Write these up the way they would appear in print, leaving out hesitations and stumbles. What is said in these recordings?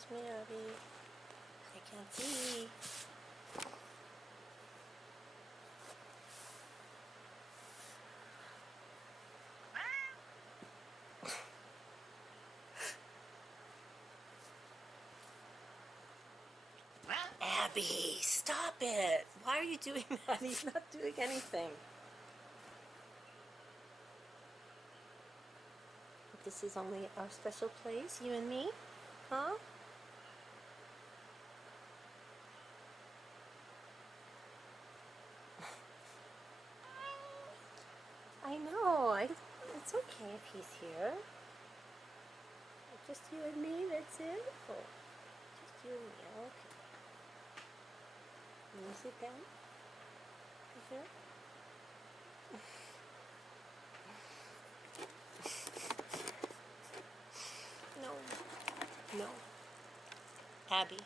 Excuse me, Abby. I can't see. Abby, stop it. Why are you doing that? He's not doing anything. This is only our special place, you and me? Huh? I know. It's okay if he's here. Just you and me, that's it? Oh, just you and me, okay. Can you sit down? Here? No. No. Abby.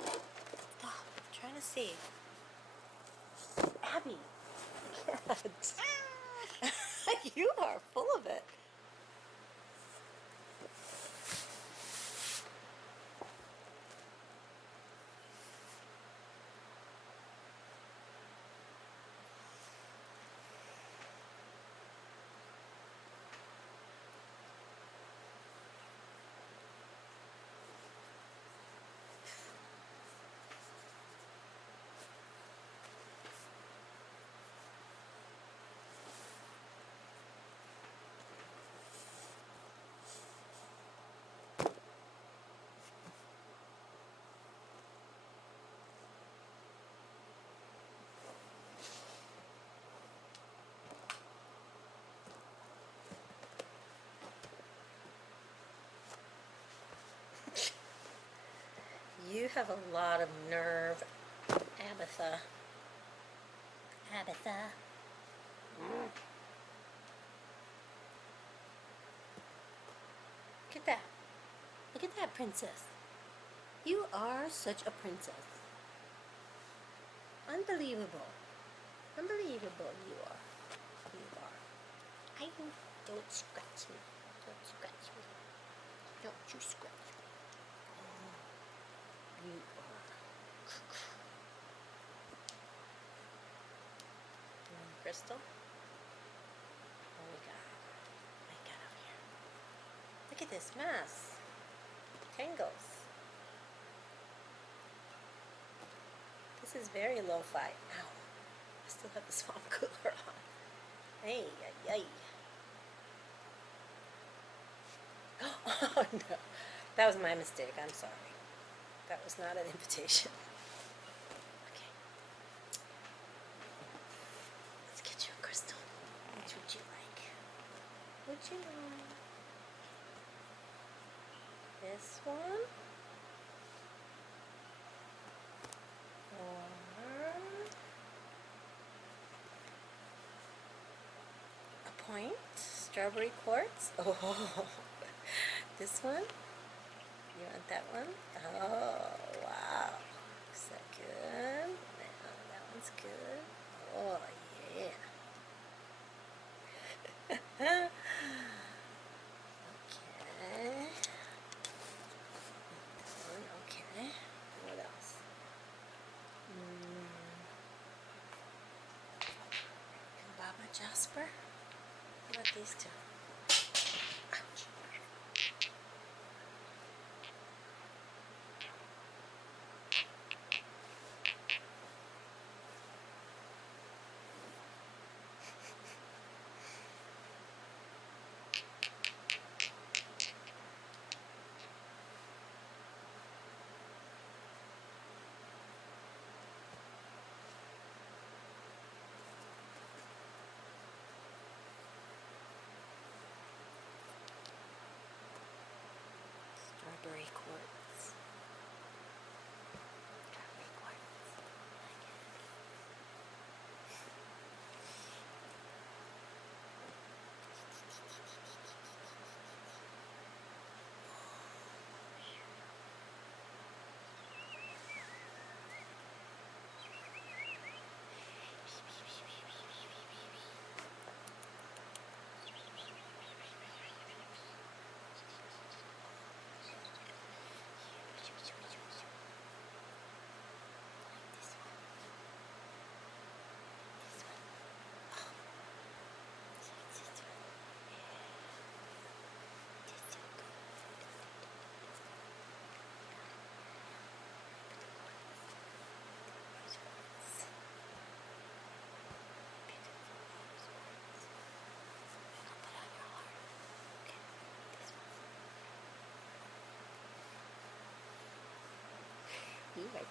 Stop. I'm trying to see. Abby. Cat. You are full of it. You have a lot of nerve, Abatha. Abatha. Look at that. Look at that, princess. You are such a princess. Unbelievable. Unbelievable you are. You are. Don't scratch me. Don't scratch me. Don't you scratch me. You are. Crystal? What we got? What we got over here? Look at this mess. Tingles. This is very lo-fi. Ow. I still have the swamp cooler on. Hey, ay, ay. Oh no. That was my mistake. I'm sorry. That was not an invitation. Okay. Let's get you a crystal. Which would you like? Would you like this one? Or a point? Strawberry quartz? Oh, this one? You want that one? Oh, wow. Looks that good. Now, that one's good. Oh, yeah. Okay. This one, okay. What else? Baba Jasper? What about these two? Ouch.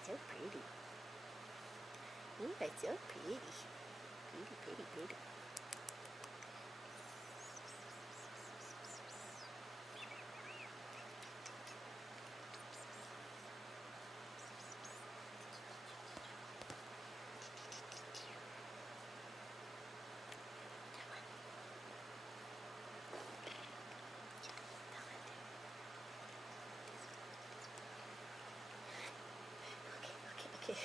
So pretty. You are so pretty. Pretty, pretty, pretty. Okay, okay.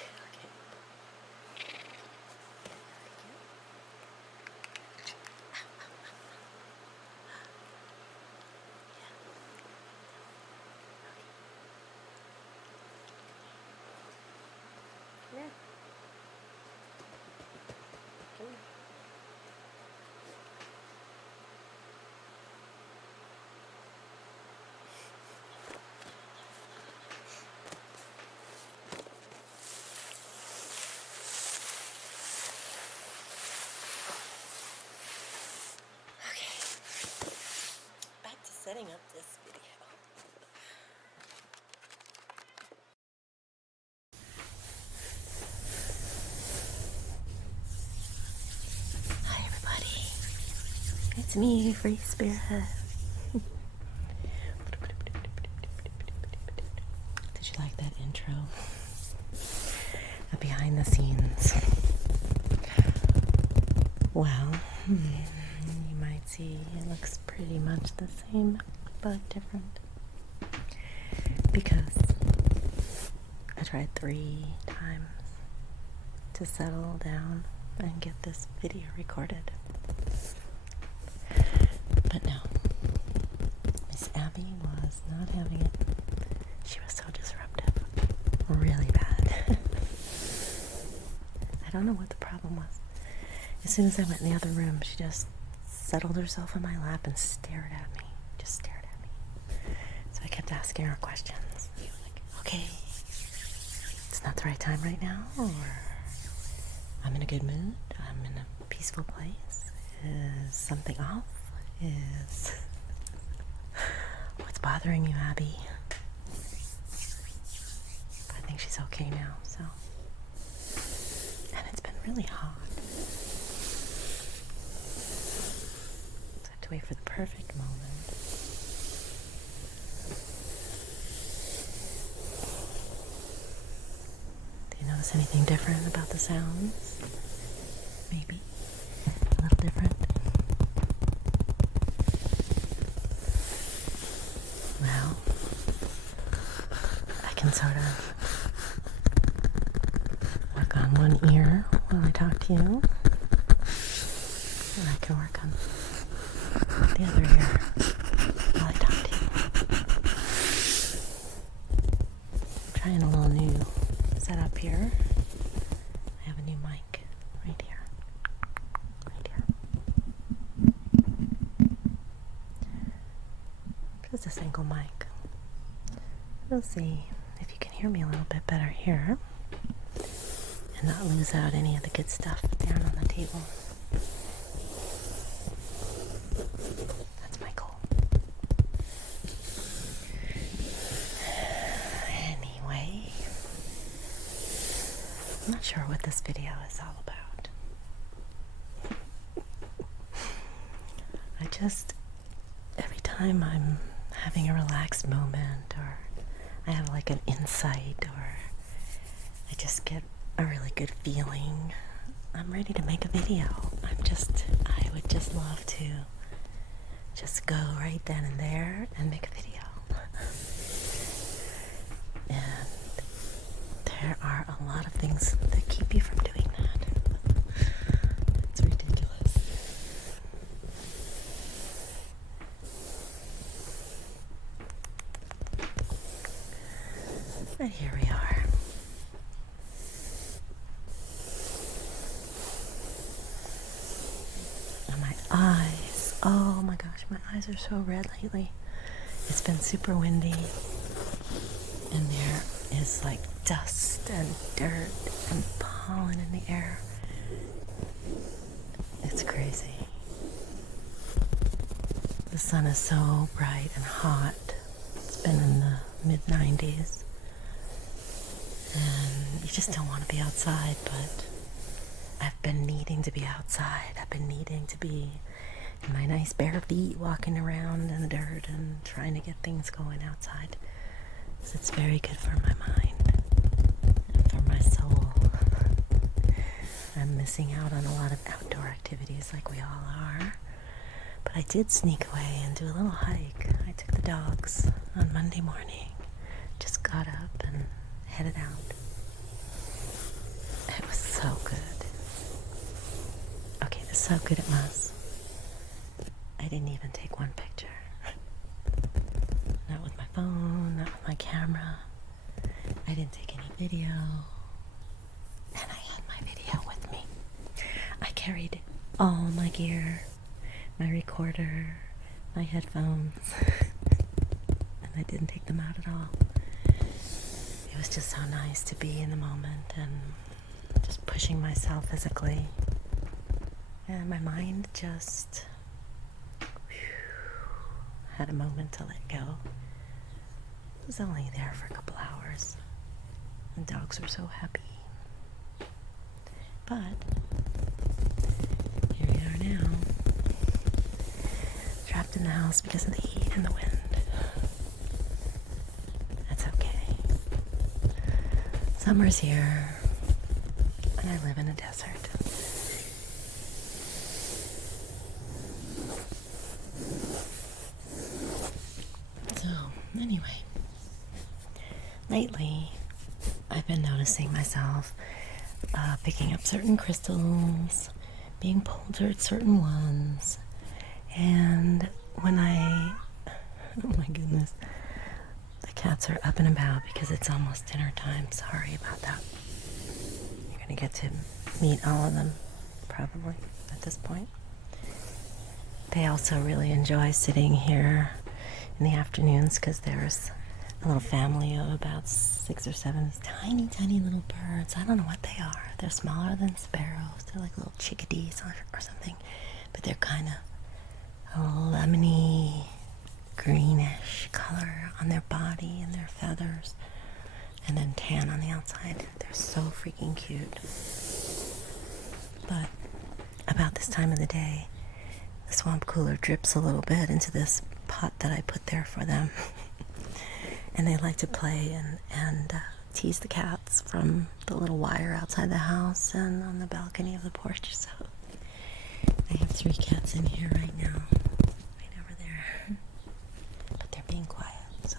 Come here. Come here. Okay. Back to setting up this video. Hi everybody. It's me, Free Spirit. Did you like that intro? Behind the scenes. Well, you might see it looks pretty much the same, but different. Because I tried 3 times to settle down and get this video recorded. But no, Miss Abby was not having it. She was so disruptive. Really bad. I don't know what the problem was. As soon as I went in the other room, she just settled herself in my lap and stared at me. Just stared at me. So I kept asking her questions. Like, okay, it's not the right time right now, or I'm in a good mood, I'm in a peaceful place. Is something off? Is what's bothering you, Abby? But I think she's okay now, so. And it's been really hot. So I have to wait for the perfect moment. Do you notice anything different about the sounds? Maybe a little different. Well, I can sort of work on one ear while I talk to you, and I can work on the other ear while I talk to you. I'm trying a little new setup here. I have a new mic right here. Right here. Just a single mic. We'll see if you can hear me a little bit better here and not lose out any of the good stuff down on the table. That's my goal. Anyway, I'm not sure what this video is all about. Every time I'm having a relaxed moment, or I have like an insight, or I just get a really good feeling, I'm ready to make a video. I would just love to just go right then and there and make a video. And there are a lot of things that keep you from doing that. It's ridiculous. But here we are. And my eyes, oh my gosh, my eyes are so red lately. It's been super windy, and there is like dust and dirt and pollen in the air. It's crazy. The sun is so bright and hot. It's been in the mid-90s. And you just don't want to be outside, but I've been needing to be outside. I've been needing to be in my nice bare feet walking around in the dirt and trying to get things going outside. Because it's very good for my mind and for my soul. I'm missing out on a lot of outdoor activities like we all are. But I did sneak away and do a little hike. I took the dogs on Monday morning. Just got up and headed out. It was so good. Okay, it was so good it was. I didn't even take one picture. Not with my phone, not with my camera. I didn't take any video. And I had my video with me. I carried all my gear, my recorder, my headphones, and I didn't take them out at all. It was just so nice to be in the moment and just pushing myself physically. And my mind just had a moment to let go. It was only there for a couple hours. The dogs were so happy. But here we are now, trapped in the house because of the heat and the wind. That's okay. Summer's here, and I live in a desert. So, anyway, lately, I've been noticing myself picking up certain crystals, being pulled towards certain ones, and when oh my goodness, the cats are up and about because it's almost dinner time. Sorry about that. You're gonna get to meet all of them probably at this point. They also really enjoy sitting here in the afternoons because there's a little family of about 6 or 7 tiny, tiny little birds. I don't know what they are. They're smaller than sparrows. They're like little chickadees or something. But they're kind of a lemony, greenish color on their body and their feathers. And then tan on the outside. They're so freaking cute. But about this time of the day, the swamp cooler drips a little bit into this pot that I put there for them. And they like to play and tease the cats from the little wire outside the house and on the balcony of the porch. So I have 3 cats in here right now, right over there. But they're being quiet, so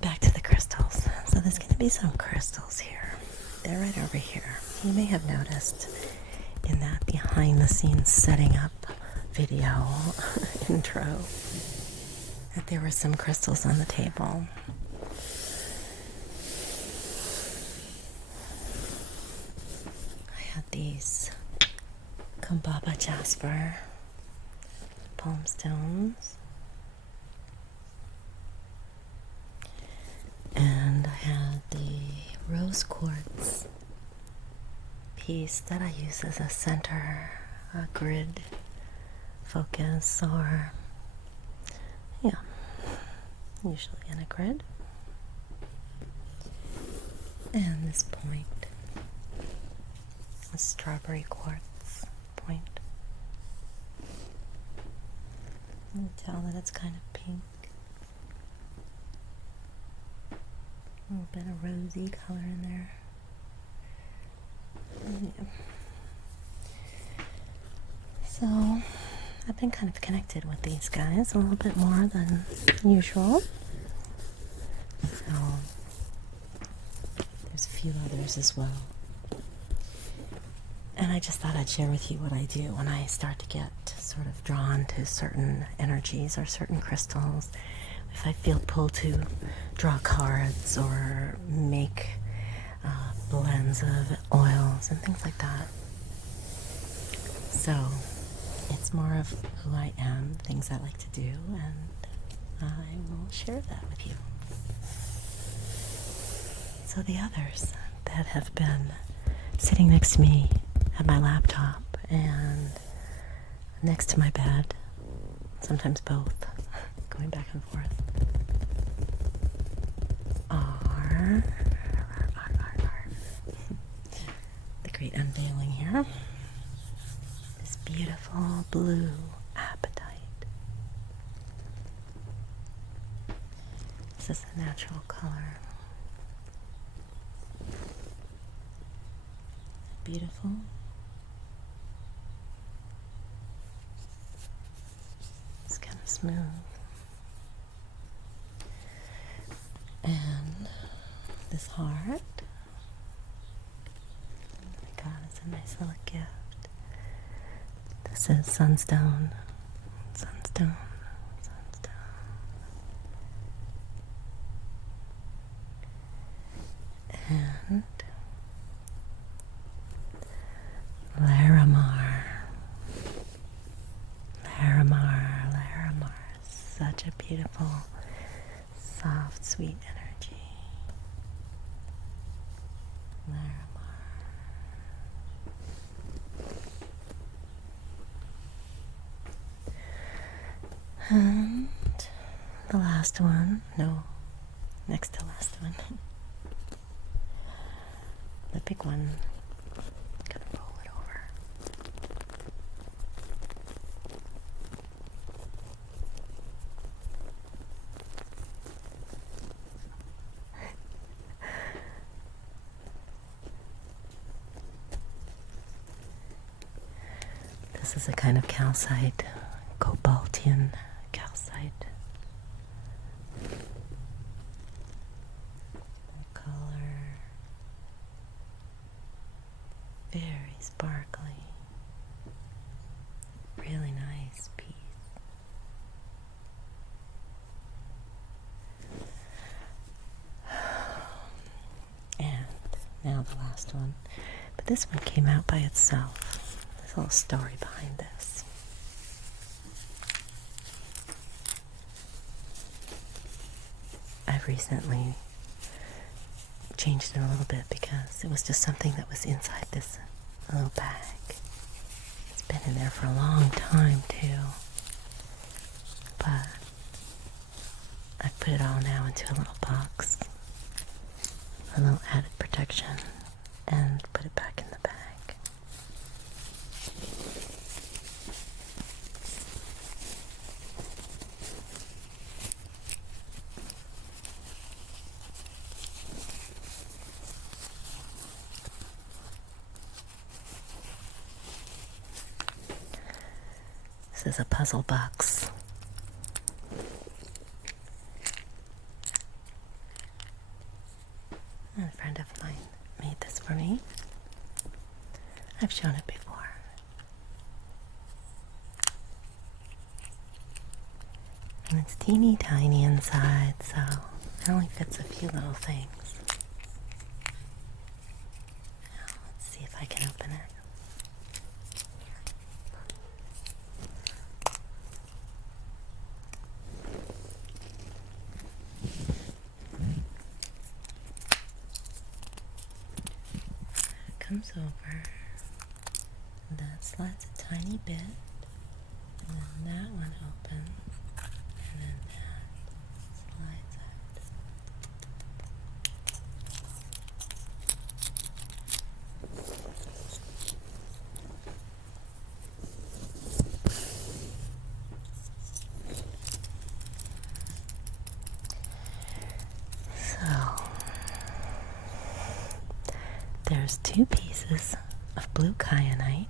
back to the crystals. So there's going to be some crystals here. They're right over here. You may have noticed in that behind the scenes setting up video intro that there were some crystals on the table. I had these Kumbaba jasper palm stones, and I had the rose quartz piece that I use as a center, a grid focus, or usually in a grid. And this point, a strawberry quartz point. You can tell that it's kind of pink. A little bit of rosy color in there. Yeah. So I've been kind of connected with these guys a little bit more than usual. So there's a few others as well. And I just thought I'd share with you what I do when I start to get sort of drawn to certain energies or certain crystals. If I feel pulled to draw cards or make blends of oils and things like that. So it's more of who I am, things I like to do, and I will share that with you. So the others that have been sitting next to me at my laptop and next to my bed, sometimes both, going back and forth. The great unveiling here. This beautiful blue apatite. This is a natural color. Beautiful. It's kind of smooth. And this heart. Oh my God, it's a nice little gift. This is sunstone. Sunstone. Sunstone. And Larimar. Larimar. Such a beautiful, soft, sweet energy. Larimar. And the last one, no, next to last one. The big one. Gonna roll it over. This is a kind of calcite, cobaltian calcite. The color, very sparkly, really nice piece. And now the last one, but this one came out by itself. There's a little story behind this. I've recently changed it a little bit because it was just something that was inside this little bag. It's been in there for a long time too, but I put it all now into a little box, a little added protection, and put it back in the bag. This is a puzzle box. A friend of mine made this for me. I've shown it before. And it's teeny tiny inside, so it only fits a few little things. Now, let's see if I can open it. Comes over, and that slides a tiny bit, and then that one opens, and then that slides out. So there's 2 pieces of blue kyanite,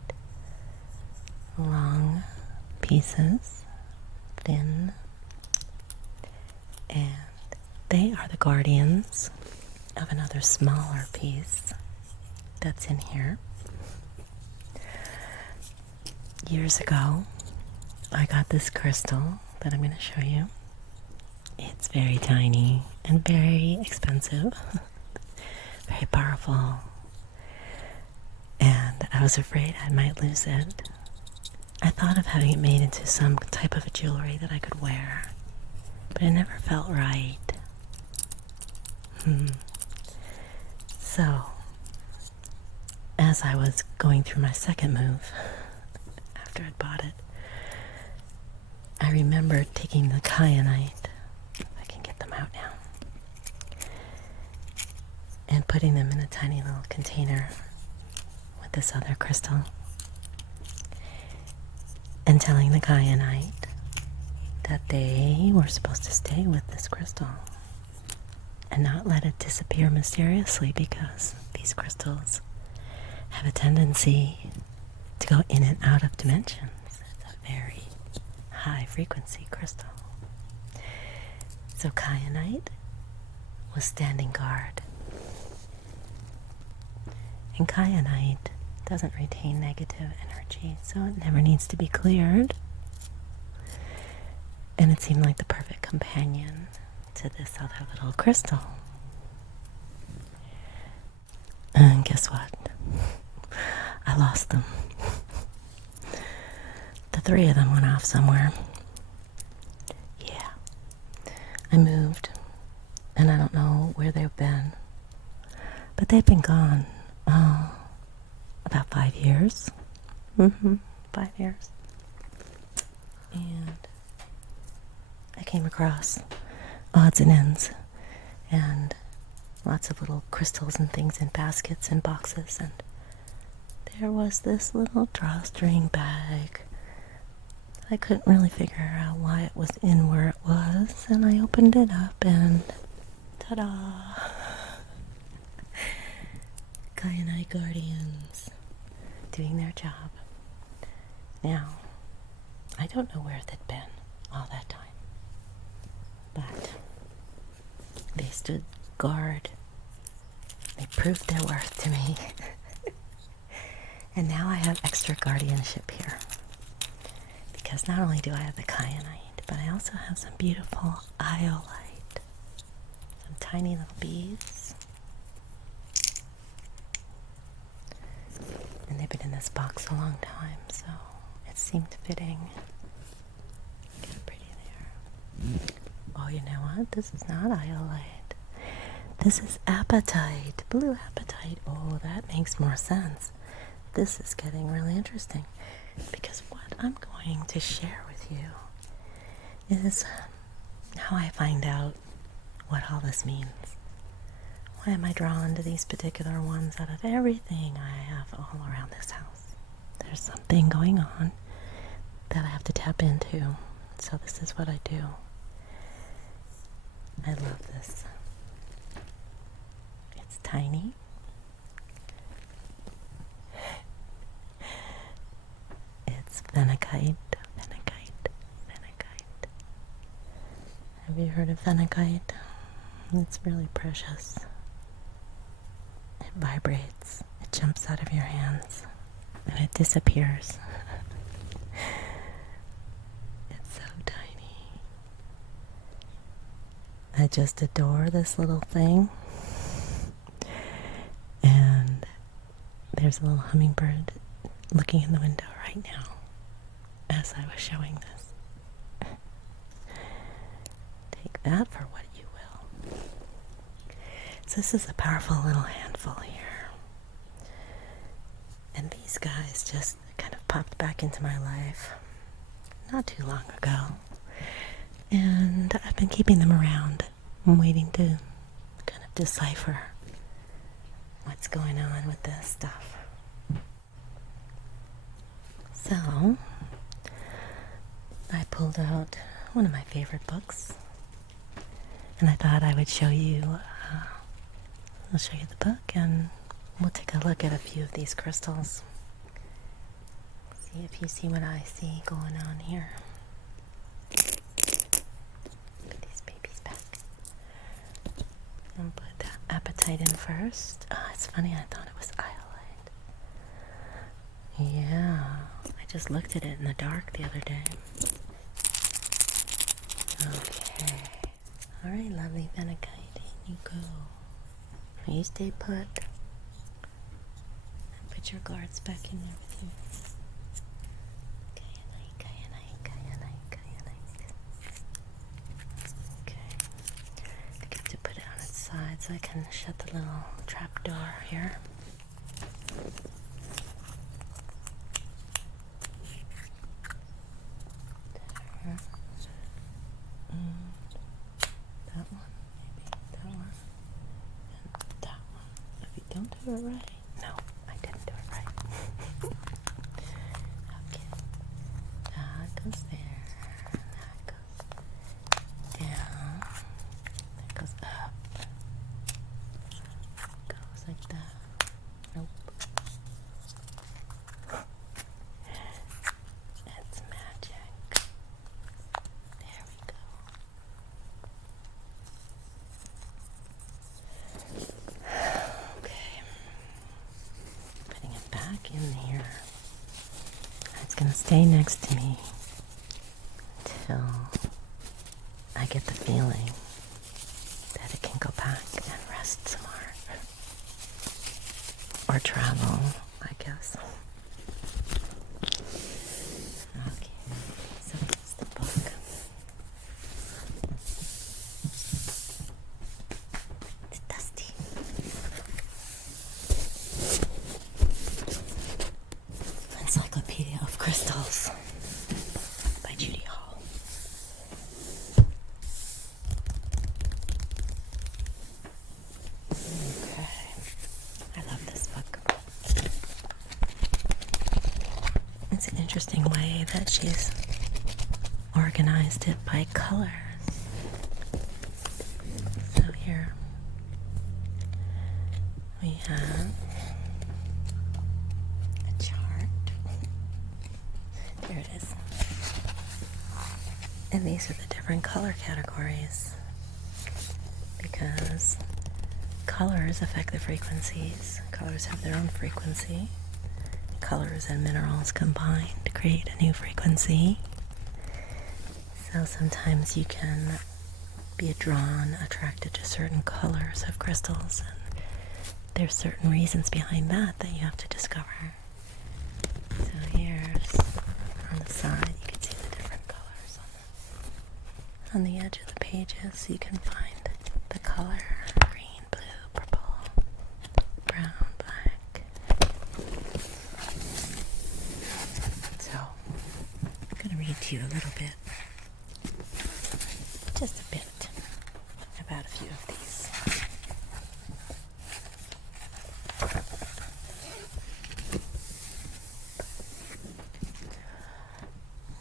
long pieces, thin, and they are the guardians of another smaller piece that's in here. Years ago, I got this crystal that I'm going to show you. It's very tiny and very expensive, very powerful. And I was afraid I might lose it. I thought of having it made into some type of a jewelry that I could wear, but it never felt right. So, as I was going through my second move, after I'd bought it, I remembered taking the kyanite, if I can get them out now, and putting them in a tiny little container with this other crystal and telling the kyanite that they were supposed to stay with this crystal and not let it disappear mysteriously, because these crystals have a tendency to go in and out of dimensions. It's a very high frequency crystal. So kyanite was standing guard. And kyanite doesn't retain negative energy, so it never needs to be cleared. And it seemed like the perfect companion to this other little crystal. And guess what? I lost them. The 3 of them went off somewhere. Yeah. I moved, and I don't know where they've been. But they've been gone, about 5 years. 5 years. And I came across odds and ends and lots of little crystals and things in baskets and boxes, and there was this little drawstring bag. I couldn't really figure out why it was in where it was, and I opened it up and ta-da! Kyanite guardians doing their job. Now, I don't know where they'd been all that time, but they stood guard. They proved their worth to me. And now I have extra guardianship here, because not only do I have the kyanite, but I also have some beautiful iolite, some tiny little beads, and they've been in this box a long time, so it seemed fitting. Kind of pretty there. Oh, you know what? This is not iolite. This is apatite, blue apatite. Oh, that makes more sense. This is getting really interesting, because what I'm going to share with you is how I find out what all this means. Why am I drawn to these particular ones out of everything I have all around this house? There's something going on that I have to tap into, so this is what I do. I love this. It's tiny. It's phenakite. Have you heard of phenakite? It's really precious. It vibrates. It jumps out of your hands and it disappears. It's so tiny. I just adore this little thing. And there's a little hummingbird looking in the window right now as I was showing this. Take that for what you will. So this is a powerful little handful here. And these guys just kind of popped back into my life not too long ago. And I've been keeping them around. I'm waiting to kind of decipher what's going on with this stuff. So, I pulled out one of my favorite books, and I thought I would show you, I'll show you the book, and we'll take a look at a few of these crystals. See if you see what I see going on here. Put these babies back. And put that apatite in first. Oh, it's funny, I thought it was iolite. Yeah, I just looked at it in the dark the other day. Okay. Alright, lovely phenakite, in you go. You stay put. And put your guards back in there with you. Kyanite. Okay. I get to put it on its side so I can shut the little trap door here. That one, maybe that one, and that one. do it right? No, I didn't do it right. Okay. That goes there. That goes down. That goes up. Goes like that. Nope. It's magic. There we go. Okay. Putting it back in here. It's going to stay next to me until I get the feeling that it can go back and rest some more. Or travel, I guess. Okay, so that's the book. It's dusty. Encyclopedia of Crystals by Judy Hall. Okay, I love this book. It's an interesting way that she's organized it by colors. So here we have a chart. Here it is. And these are the different color categories because colors affect the frequencies. Colors have their own frequency. Colors and minerals combine to create a new frequency. So sometimes you can be attracted to certain colors of crystals, and there's certain reasons behind that that you have to discover. So here's on the side, you can see the different colors on the edge of the pages. So you can find the color green, blue, purple, brown, black. So I'm going to read to you a little bit, just a bit, about a few of these.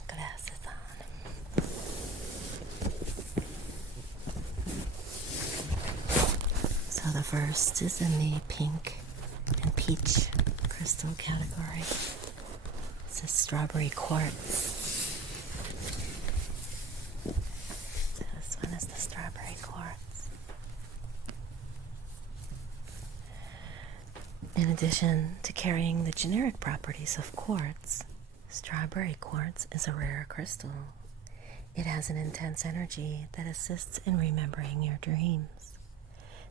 Glasses on. So the first is in the pink and peach crystal category. It says strawberry quartz. So this one is the strawberry quartz. In addition to carrying the generic properties of quartz, strawberry quartz is a rare crystal. It has an intense energy that assists in remembering your dreams.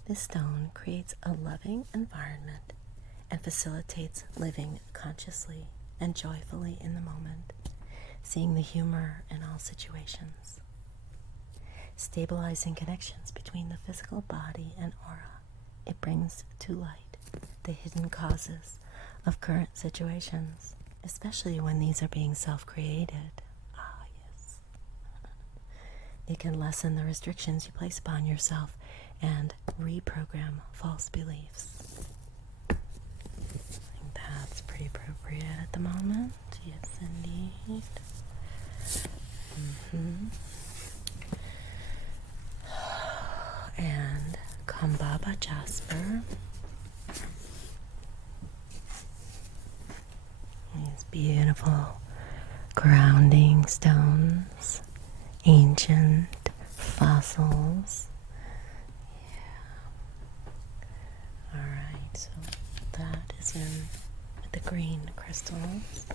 This stone creates a loving environment and facilitates living consciously and joyfully in the moment, seeing the humor in all situations. Stabilizing connections between the physical body and aura, it brings to light the hidden causes of current situations, especially when these are being self-created. Ah, yes. It can lessen the restrictions you place upon yourself and reprogram false beliefs. I think that's pretty appropriate at the moment. Yes, indeed. And Kambaba Jasper. These beautiful grounding stones, ancient fossils. Yeah. Alright, so that is in the green crystals.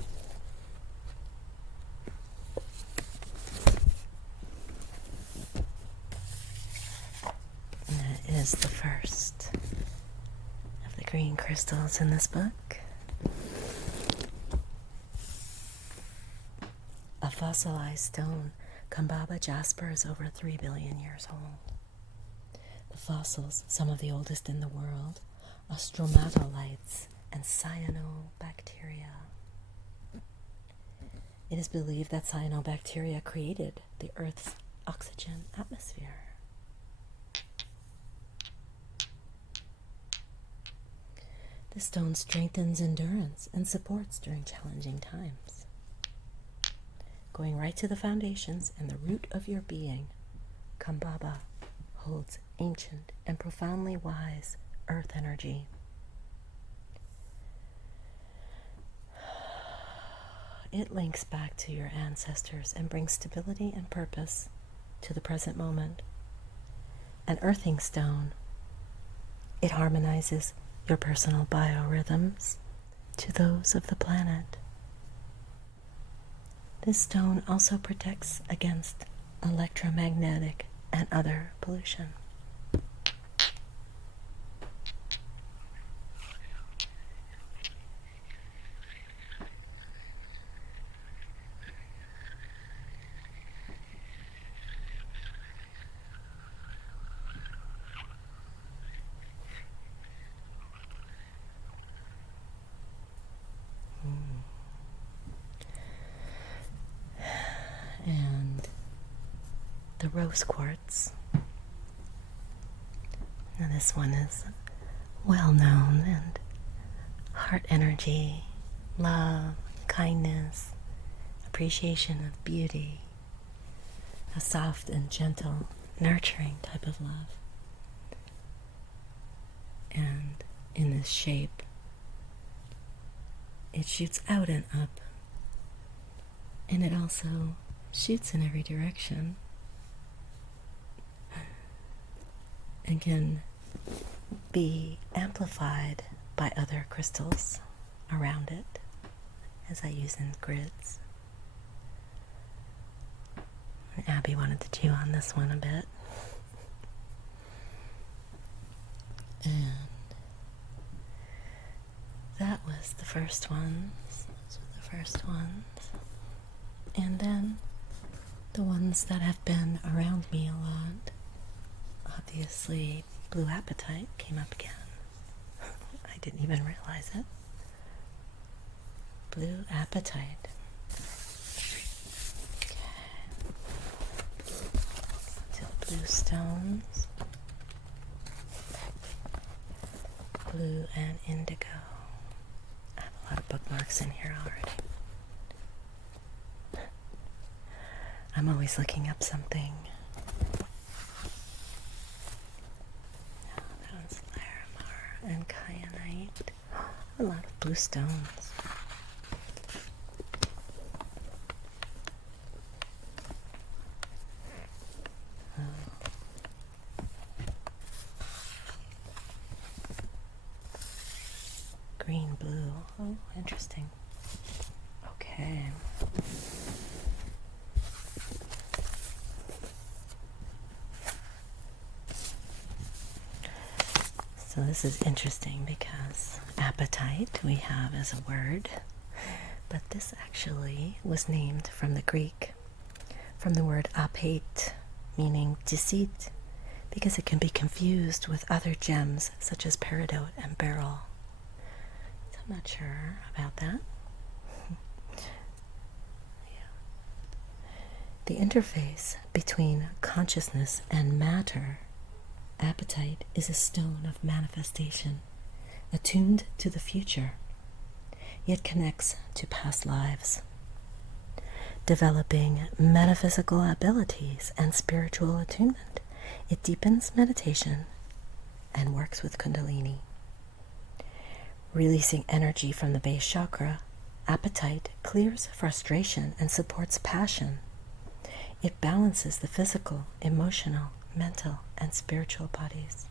And that is the first of the green crystals in this book. A fossilized stone, Kambaba Jasper is over 3 billion years old. The fossils, some of the oldest in the world, are stromatolites and cyanobacteria. It is believed that cyanobacteria created the Earth's oxygen atmosphere. The stone strengthens endurance and supports during challenging times. Going right to the foundations and the root of your being, Kambaba holds ancient and profoundly wise earth energy. It links back to your ancestors and brings stability and purpose to the present moment. An earthing stone, it harmonizes your personal biorhythms to those of the planet. This stone also protects against electromagnetic and other pollution. And the rose quartz. Now this one is well known, and heart energy, love, kindness, appreciation of beauty, a soft and gentle, nurturing type of love. And in this shape, it shoots out and up, and it also shoots in every direction and can be amplified by other crystals around it, as I use in grids. And Abby wanted to chew on this one a bit. And that was the first ones. Those were the first ones. And then the ones that have been around me a lot. Obviously, blue apatite came up again. I didn't even realize it. Blue apatite. Okay. To the blue stones. Blue and indigo. I have a lot of bookmarks in here already. I'm always looking up something. Oh, that one's Larimar and kyanite. A lot of blue stones. Green, blue. Oh, interesting. Okay. So this is interesting because appetite we have as a word, but this actually was named from the Greek, from the word apate, meaning deceit, because it can be confused with other gems such as peridot and beryl. So I'm not sure about that. The interface between consciousness and matter, appetite is a stone of manifestation, attuned to the future, yet connects to past lives. Developing metaphysical abilities and spiritual attunement, it deepens meditation and works with Kundalini. Releasing energy from the base chakra, appetite clears frustration and supports passion. It balances the physical, emotional, mental, and spiritual bodies.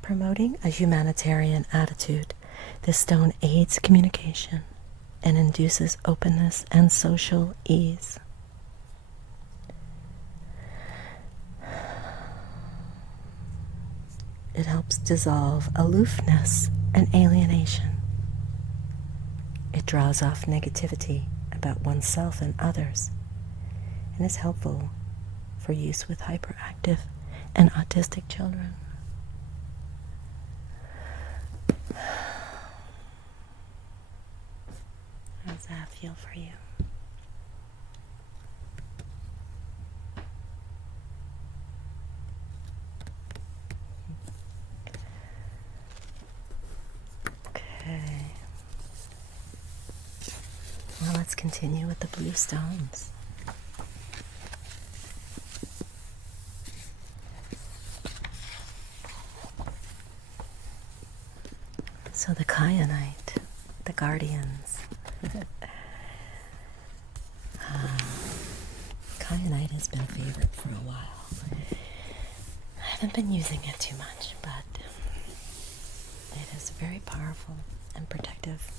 Promoting a humanitarian attitude, this stone aids communication and induces openness and social ease. It helps dissolve aloofness and alienation. It draws off negativity about oneself and others, and is helpful for use with hyperactive and autistic children. How does that feel for you? Now let's continue with the blue stones. So the kyanite, the guardians. Kyanite has been a favorite for a while. I haven't been using it too much, but it is very powerful and protective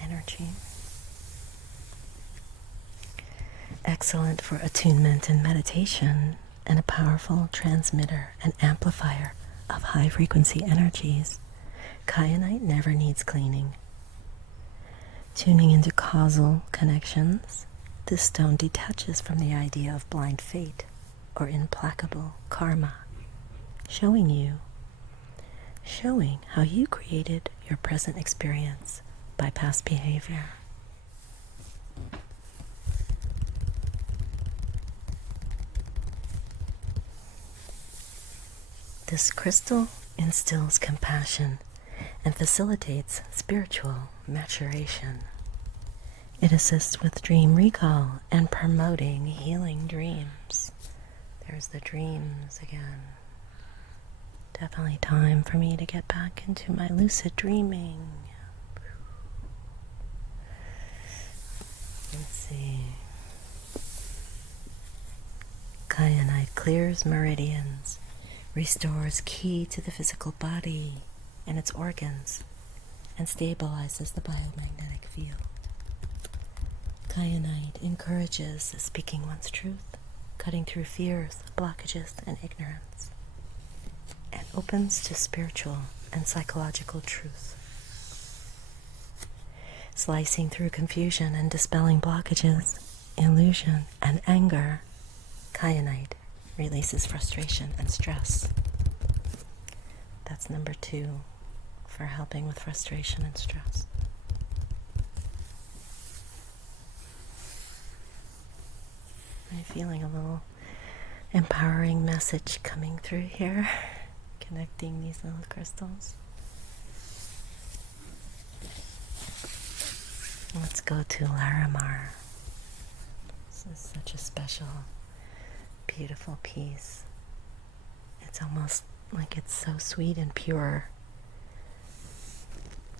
energy. Excellent for attunement and meditation, and a powerful transmitter and amplifier of high frequency energies. Kyanite never needs cleaning. Tuning into causal connections, this stone detaches from the idea of blind fate or implacable karma, showing how you created your present experience by past behavior. This crystal instills compassion and facilitates spiritual maturation. It assists with dream recall and promoting healing dreams. There's the dreams again. Definitely time for me to get back into my lucid dreaming. Let's see. Kyanite clears meridians, restores ki to the physical body and its organs, and stabilizes the biomagnetic field. Kyanite encourages speaking one's truth, cutting through fears, blockages, and ignorance, and opens to spiritual and psychological truth. Slicing through confusion and dispelling blockages, illusion, and anger, kyanite releases frustration and stress. That's number 2 for helping with frustration and stress. I'm feeling a little empowering message coming through here, connecting these little crystals. Let's go to Larimar. This is such a special, beautiful piece. It's almost like it's so sweet and pure,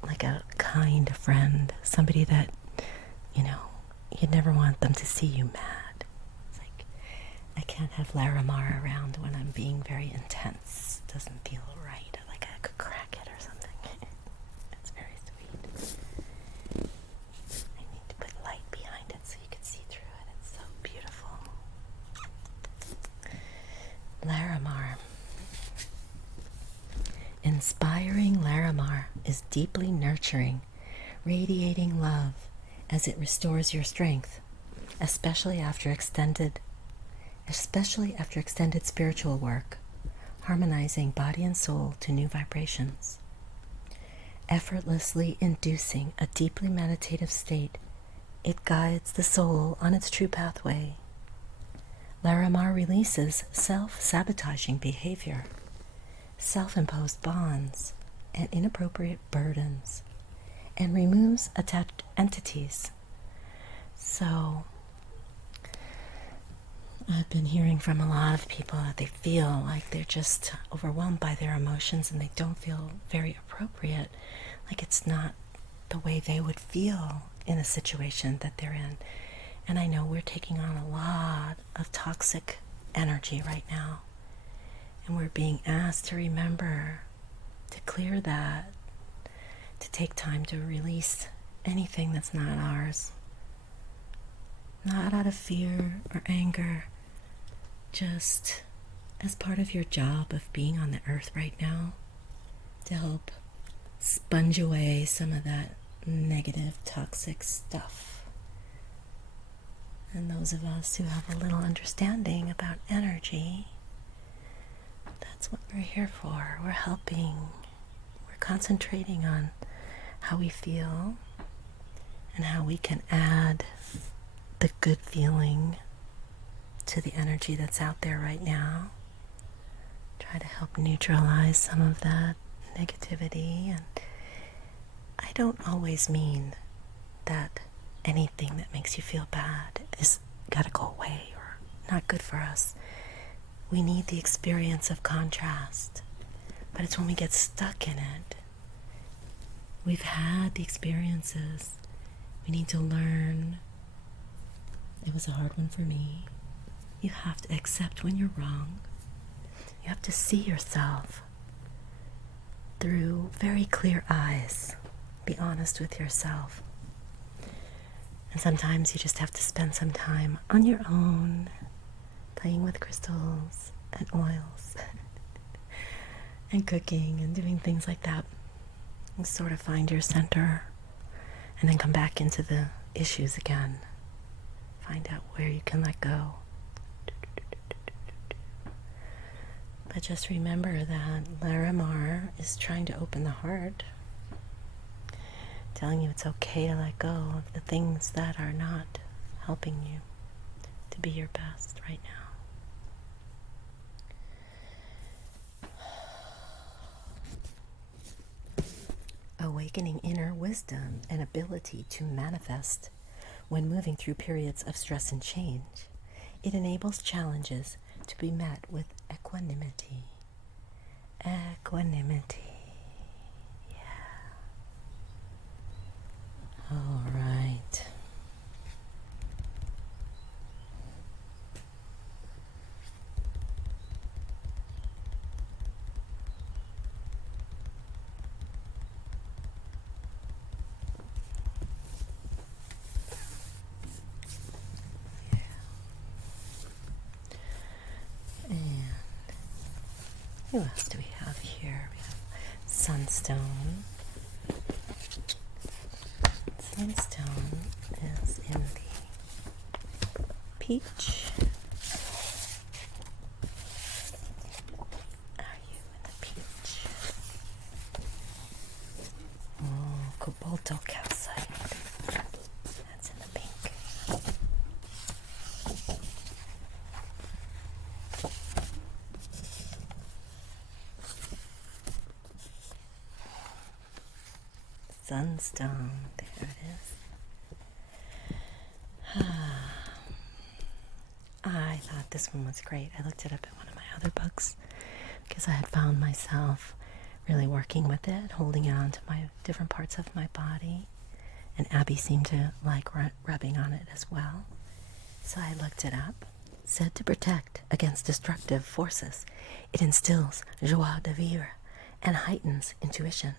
like a kind friend, somebody that, you'd never want them to see you mad. It's like, I can't have Larimar around when I'm being very intense. It doesn't feel right, like I could crack it or something. It's very sweet. I need to put light behind it so you can see through it. It's so beautiful. Larimar. Inspiring Larimar is deeply nurturing, radiating love as it restores your strength, especially after extended spiritual work, harmonizing body and soul to new vibrations. Effortlessly inducing a deeply meditative state, it guides the soul on its true pathway. Larimar releases self-sabotaging behavior, self-imposed bonds, and inappropriate burdens, and removes attached entities. So, I've been hearing from a lot of people that they feel like they're just overwhelmed by their emotions and they don't feel very appropriate, like it's not the way they would feel in a situation that they're in. And I know we're taking on a lot of toxic energy right now, and we're being asked to remember to clear that, to take time to release anything that's not ours, not out of fear or anger, just as part of your job of being on the earth right now, to help sponge away some of that negative, toxic stuff. And those of us who have a little understanding about energy, that's what we're here for. We're helping. We're concentrating on how we feel and how we can add the good feeling to the energy that's out there right now. Try to help neutralize some of that negativity. And I don't always mean that anything that makes you feel bad is gotta go away or not good for us. We need the experience of contrast, but it's when we get stuck in it. We've had the experiences. We need to learn. It was a hard one for me. You have to accept when you're wrong. You have to see yourself through very clear eyes. Be honest with yourself. And sometimes you just have to spend some time on your own, playing with crystals and oils and cooking and doing things like that. And sort of find your center and then come back into the issues again. Find out where you can let go. But just remember that Larimar is trying to open the heart, telling you it's okay to let go of the things that are not helping you to be your best right now. Awakening inner wisdom and ability to manifest when moving through periods of stress and change. It enables challenges to be met with equanimity. Equanimity. Yeah. All right. Who else do we have here? We have Sunstone. Sunstone is in the peach. Are you in the peach? Oh, cobalto calcite. That's in the pink. Sunstone, there it is. I thought this one was great. I looked it up in one of my other books because I had found myself really working with it, holding it onto my different parts of my body. And Abby seemed to like rubbing on it as well. So I looked it up. Said to protect against destructive forces, it instills joie de vivre and heightens intuition.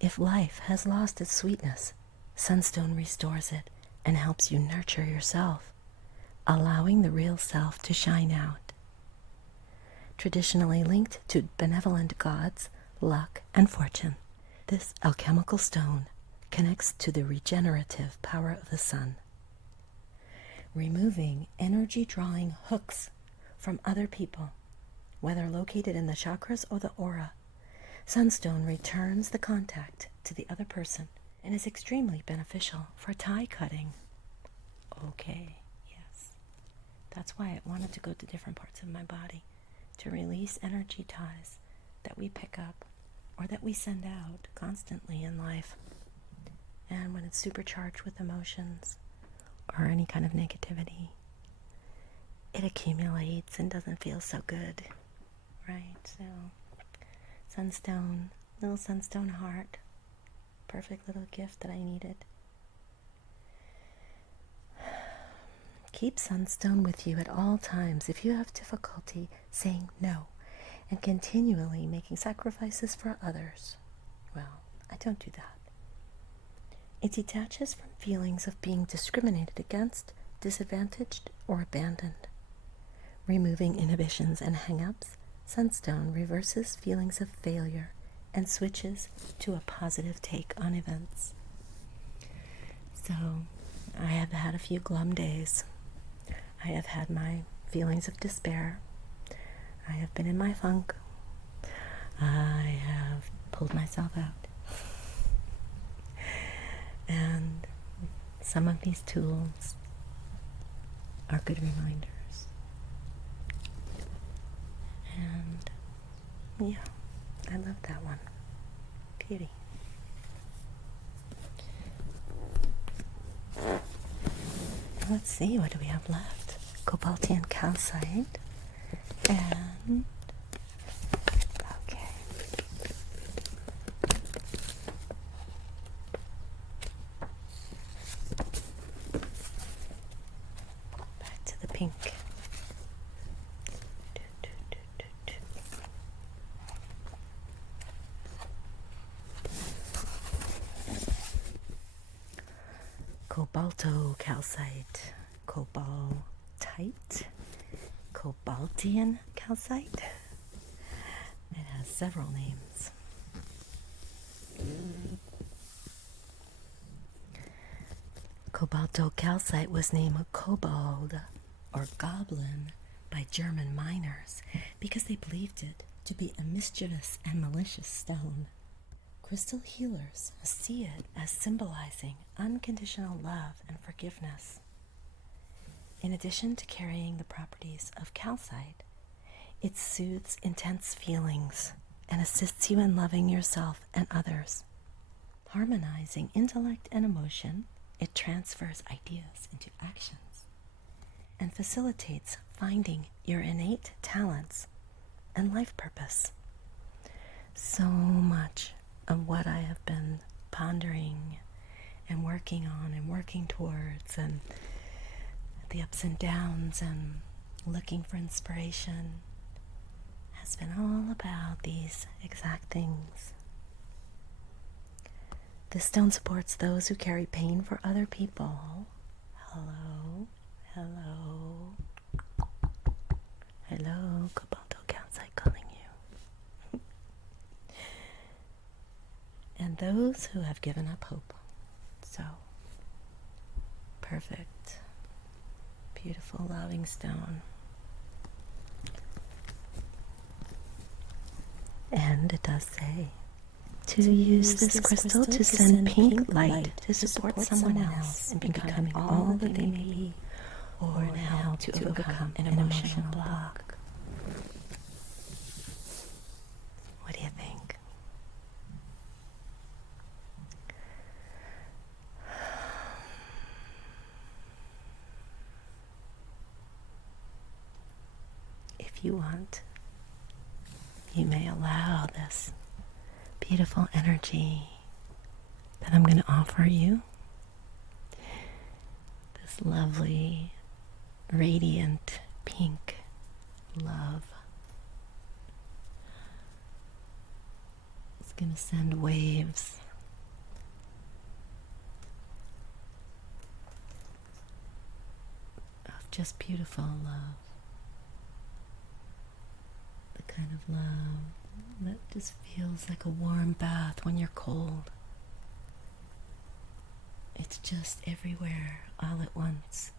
If life has lost its sweetness, Sunstone restores it and helps you nurture yourself, allowing the real self to shine out. Traditionally linked to benevolent gods, luck, and fortune, this alchemical stone connects to the regenerative power of the sun, removing energy-drawing hooks from other people, whether located in the chakras or the aura. Sunstone returns the contact to the other person and is extremely beneficial for tie cutting. Okay, yes. That's why I wanted to go to different parts of my body to release energy ties that we pick up or that we send out constantly in life. And when it's supercharged with emotions or any kind of negativity, it accumulates and doesn't feel so good, right? So Sunstone, little sunstone heart, perfect little gift that I needed. Keep Sunstone with you at all times if you have difficulty saying no and continually making sacrifices for others. Well, I don't do that. It detaches from feelings of being discriminated against, disadvantaged, or abandoned. Removing inhibitions and hang-ups, Sunstone reverses feelings of failure and switches to a positive take on events. So, I have had a few glum days. I have had my feelings of despair. I have been in my funk. I have pulled myself out. And some of these tools are good reminders. And yeah, I love that one. Beauty. let's see, what do we have left? Cobaltian calcite and okay. Back to the pink. Cobaltocalcite, cobaltite, cobaltian calcite. It has several names. Cobaltocalcite was named kobold or goblin by German miners because they believed it to be a mischievous and malicious stone. Crystal healers see it as symbolizing unconditional love and forgiveness. In addition to carrying the properties of calcite, it soothes intense feelings and assists you in loving yourself and others. Harmonizing intellect and emotion, it transfers ideas into actions and facilitates finding your innate talents and life purpose. So much of what I have been pondering and working on and working towards, and the ups and downs and looking for inspiration, has been all about these exact things. This stone supports those who carry pain for other people. Hello, hello, hello, cobaltocalcite calling you. And those who have given up hope. So, perfect, beautiful, loving stone. And it does say to use this crystal to send pink light to support someone else in becoming all that they may be, or in help to overcome an emotional block. What do you think? If you want, you may allow this beautiful energy that I'm going to offer you, this lovely, radiant, pink love. It's going to send waves of just beautiful love. The kind of love that just feels like a warm bath when you're cold. It's just everywhere all at once.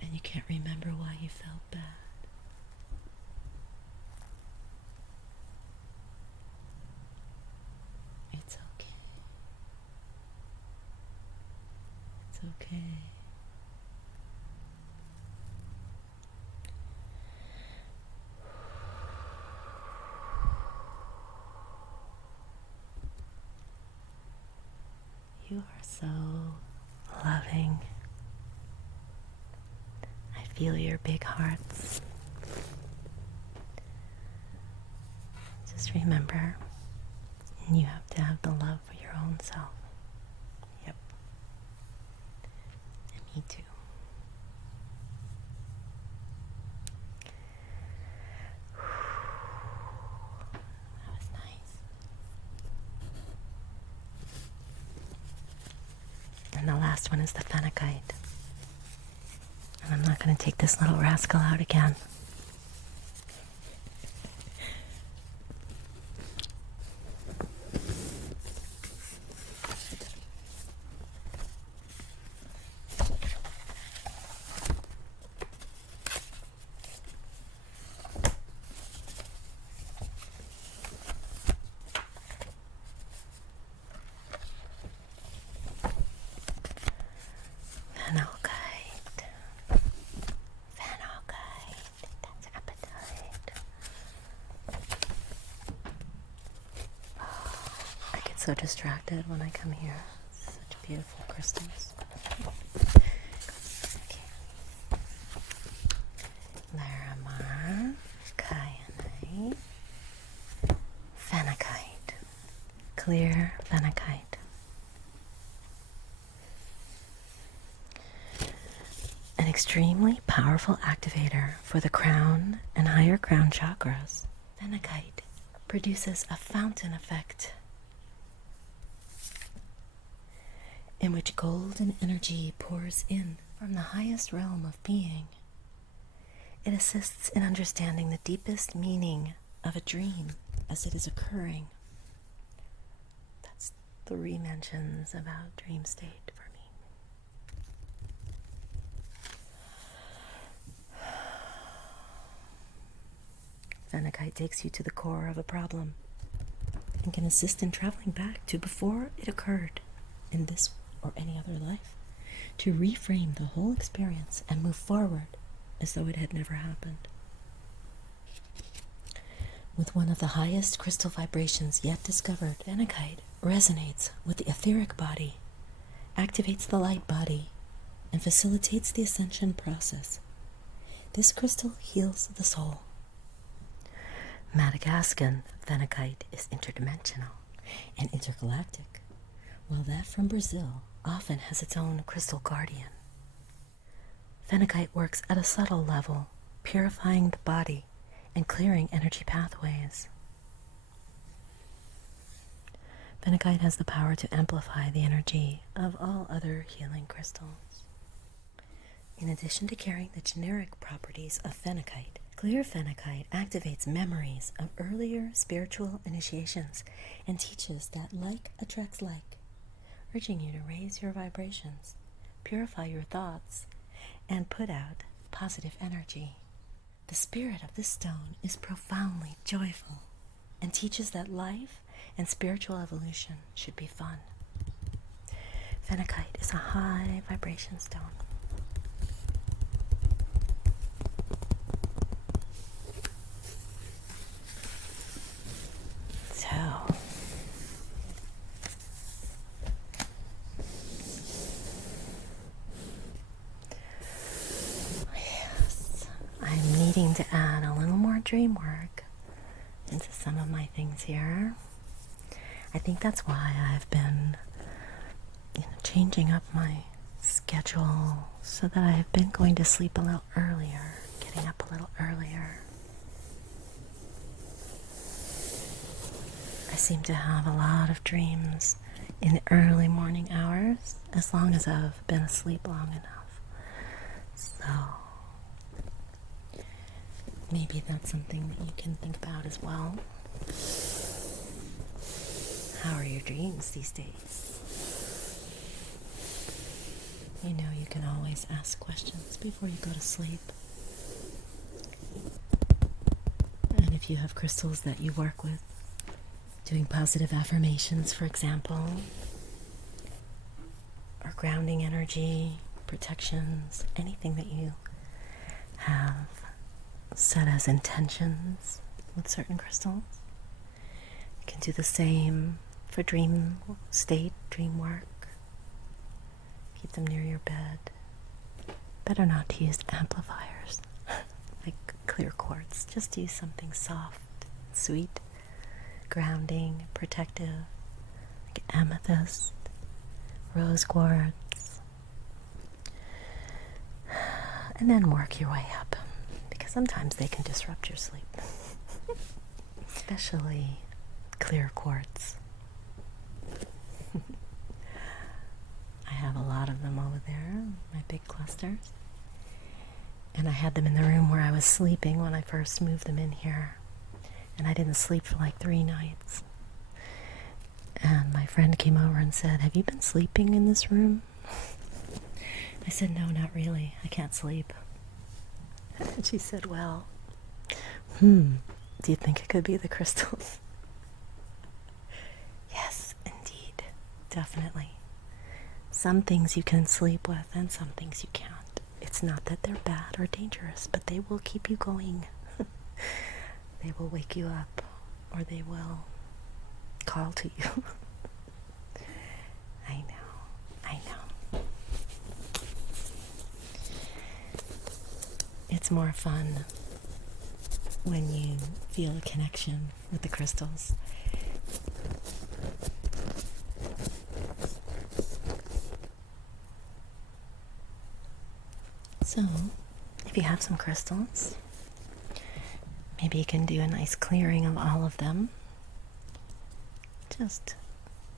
And you can't remember why you felt bad. It's okay. It's okay. You are so loving. I feel your big hearts. Just remember, you have to have the love for your own self. Yep. And me too. That was nice. And the last one is the phenakite. And I'm not going to take this little rascal out again. So distracted when I come here. It's such beautiful crystals. Okay. Larimar, kyanite, phenakite, clear phenakite. An extremely powerful activator for the crown and higher crown chakras. Phenakite produces a fountain effect in which golden energy pours in from the highest realm of being. It assists in understanding the deepest meaning of a dream as it is occurring. That's 3 mentions about dream state for me. Phenakite takes you to the core of a problem and can assist in traveling back to before it occurred in this or any other life, to reframe the whole experience and move forward as though it had never happened. With one of the highest crystal vibrations yet discovered, phenakite resonates with the etheric body, activates the light body, and facilitates the ascension process. This crystal heals the soul. Madagascan phenakite is interdimensional and intergalactic, while that from Brazil often has its own crystal guardian. Phenakite works at a subtle level, purifying the body and clearing energy pathways. Phenakite has the power to amplify the energy of all other healing crystals. In addition to carrying the generic properties of phenakite, clear phenakite activates memories of earlier spiritual initiations and teaches that like attracts like, urging you to raise your vibrations, purify your thoughts, and put out positive energy. The spirit of this stone is profoundly joyful and teaches that life and spiritual evolution should be fun. Phenakite is a high vibration stone. To add a little more dream work into some of my things here. I think that's why I've been changing up my schedule so that I've been going to sleep a little earlier, getting up a little earlier. I seem to have a lot of dreams in the early morning hours, as long as I've been asleep long enough. So maybe that's something that you can think about as well. How are your dreams these days? You know, you can always ask questions before you go to sleep. And if you have crystals that you work with, doing positive affirmations, for example, or grounding energy, protections, anything that you have set as intentions with certain crystals. You can do the same for dream state, dream work. Keep them near your bed. Better not to use amplifiers like clear quartz. Just use something soft, sweet, grounding, protective, like amethyst, rose quartz. And then work your way up. Sometimes they can disrupt your sleep, especially clear quartz. I have a lot of them over there, my big clusters. And I had them in the room where I was sleeping when I first moved them in here. And I didn't sleep for like 3 nights. And my friend came over and said, "Have you been sleeping in this room?" I said, "No, not really. I can't sleep." And she said, "Well, do you think it could be the crystals?" Yes, indeed. Definitely. Some things you can sleep with and some things you can't. It's not that they're bad or dangerous, but they will keep you going. They will wake you up, or they will call to you. I know. It's more fun when you feel a connection with the crystals. So, if you have some crystals, maybe you can do a nice clearing of all of them. Just,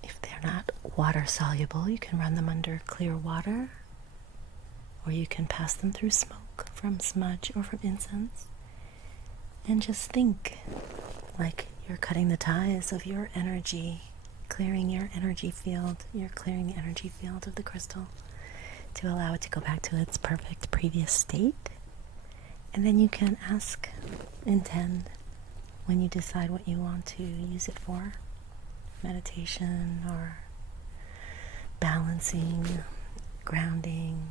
if they're not water soluble, you can run them under clear water, or you can pass them through smoke from smudge or from incense. And just think like you're cutting the ties of your energy, clearing your energy field. You're clearing the energy field of the crystal to allow it to go back to its perfect previous state. And then you can ask, intend, when you decide what you want to use it for. Meditation or balancing, grounding.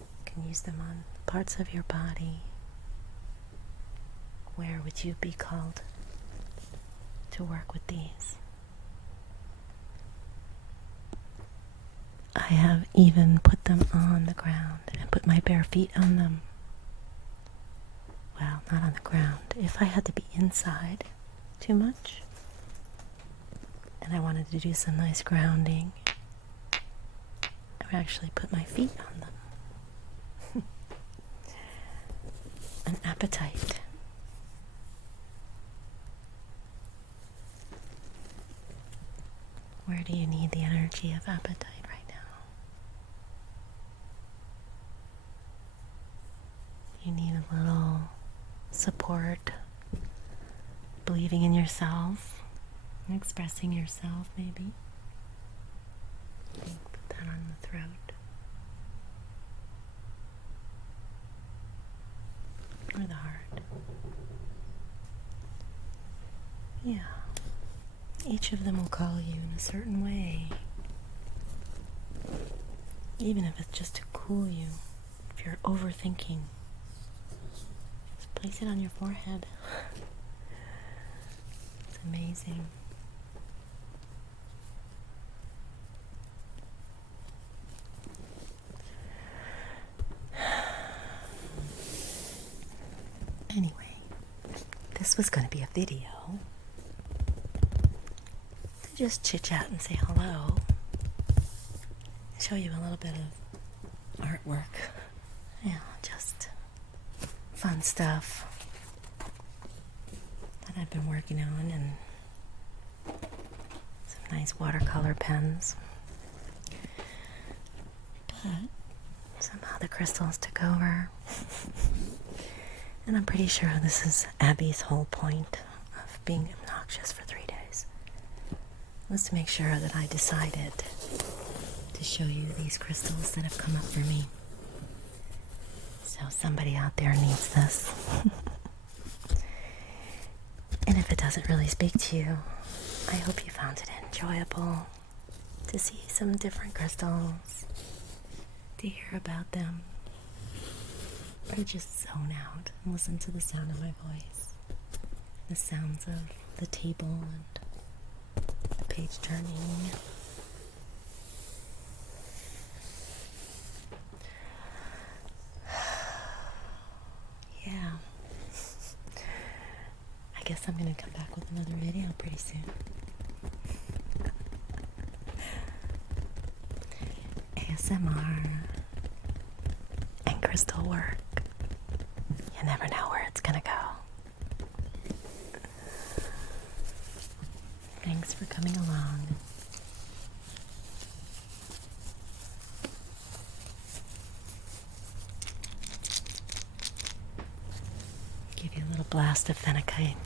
You can use them on parts of your body. Where would you be called to work with these? I have even put them on the ground and put my bare feet on them. Well, not on the ground. If I had to be inside too much and I wanted to do some nice grounding, I would actually put my feet on them. An appetite. Where do you need the energy of appetite right now? You need a little support, believing in yourself, expressing yourself maybe. Put that on the throat. Or the heart. Yeah. Each of them will call you in a certain way. Even if it's just to cool you. If you're overthinking, just place it on your forehead. It's amazing. Anyway, this was going to be a video. Just chit-chat and say hello. Show you a little bit of artwork. Yeah, just fun stuff that I've been working on, and some nice watercolor pens. But somehow the crystals took over. And I'm pretty sure this is Abby's whole point of being obnoxious for 3 days. Was to make sure that I decided to show you these crystals that have come up for me. So somebody out there needs this. And if it doesn't really speak to you, I hope you found it enjoyable to see some different crystals, to hear about them, or just zone out and listen to the sound of my voice, the sounds of the table and the page turning. Yeah. I guess I'm gonna come back with another video pretty soon. ASMR and crystal work. You never know where it's gonna go. Thanks for coming along. Give you a little blast of phenakite.